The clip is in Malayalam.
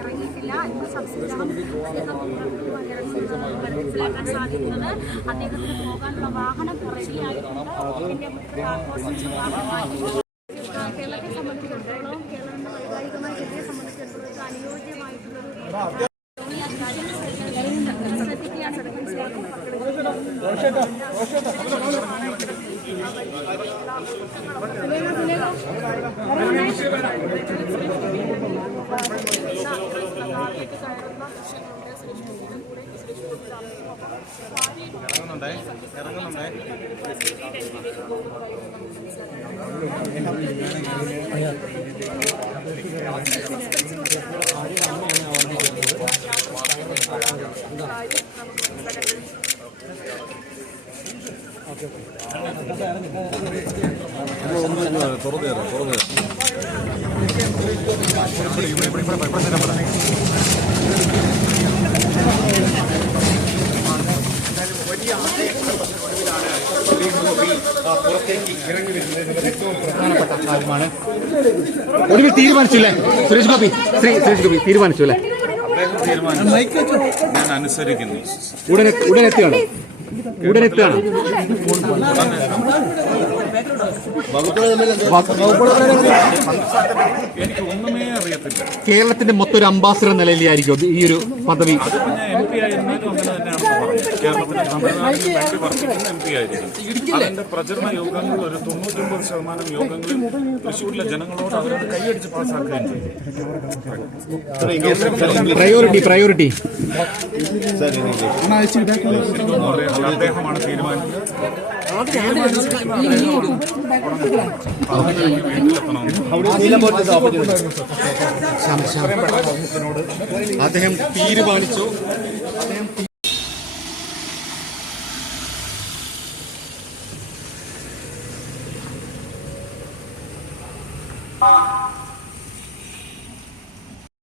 ഇറങ്ങിയിട്ടില്ല എന്ന് സംശയിക്കണം. മനസ്സിലാക്കാൻ സാധിക്കുന്നത് അദ്ദേഹത്തിന് പോകാനുള്ള വാഹനം റെഡിയായിട്ടുണ്ട്. കേരളത്തെ സംബന്ധിച്ചിടത്തോളം കേരളത്തിന്റെ വൈകാരികമായ ജില്ലയെ സംബന്ധിച്ചിടത്തോളം അനുയോജ്യമായിട്ടുള്ള പുറത്തേക്ക് ഇറങ്ങി വരുന്നതിനുള്ള ഏറ്റവും പ്രധാനപ്പെട്ട കാര്യമാണ്. ഒടുവിൽ തീരുമാനിച്ചില്ലേ സുരേഷ് ഗോപി? തീരുമാനിച്ചു അല്ലേ? ഞാൻ അനുസരിക്കുന്നു. ഉടനെത്തുകയാണ്. എനിക്ക് ഒന്നുമേ അറിയത്തില്ല. കേരളത്തിന്റെ മൊത്തം ഒരു അംബാസിഡർ നിലയിലായിരിക്കും ഈ ഒരു പദവി. അതിപ്പോ ഞാൻ MP ആയിരുന്നാലും അങ്ങനെ തന്നെയാണ് പറഞ്ഞത്. കേരളത്തിന്റെ തമിഴ്നാട്ടിൽ വേണ്ടി വർദ്ധിക്കുന്ന MP ആയിരിക്കും. അതിന്റെ പ്രചരണ യോഗങ്ങൾ ഒരു 99% യോഗങ്ങളിൽ തൃശ്ശൂരിലെ ജനങ്ങളോട് അവരത് കൈയടിച്ച് പാസ്സാക്കുകയും ചെയ്യും. പ്രയോറിറ്റി അദ്ദേഹമാണ് തീരുമാനിച്ചത്. അദ്ദേഹം തീരുമാനിച്ചു. അദ്ദേഹം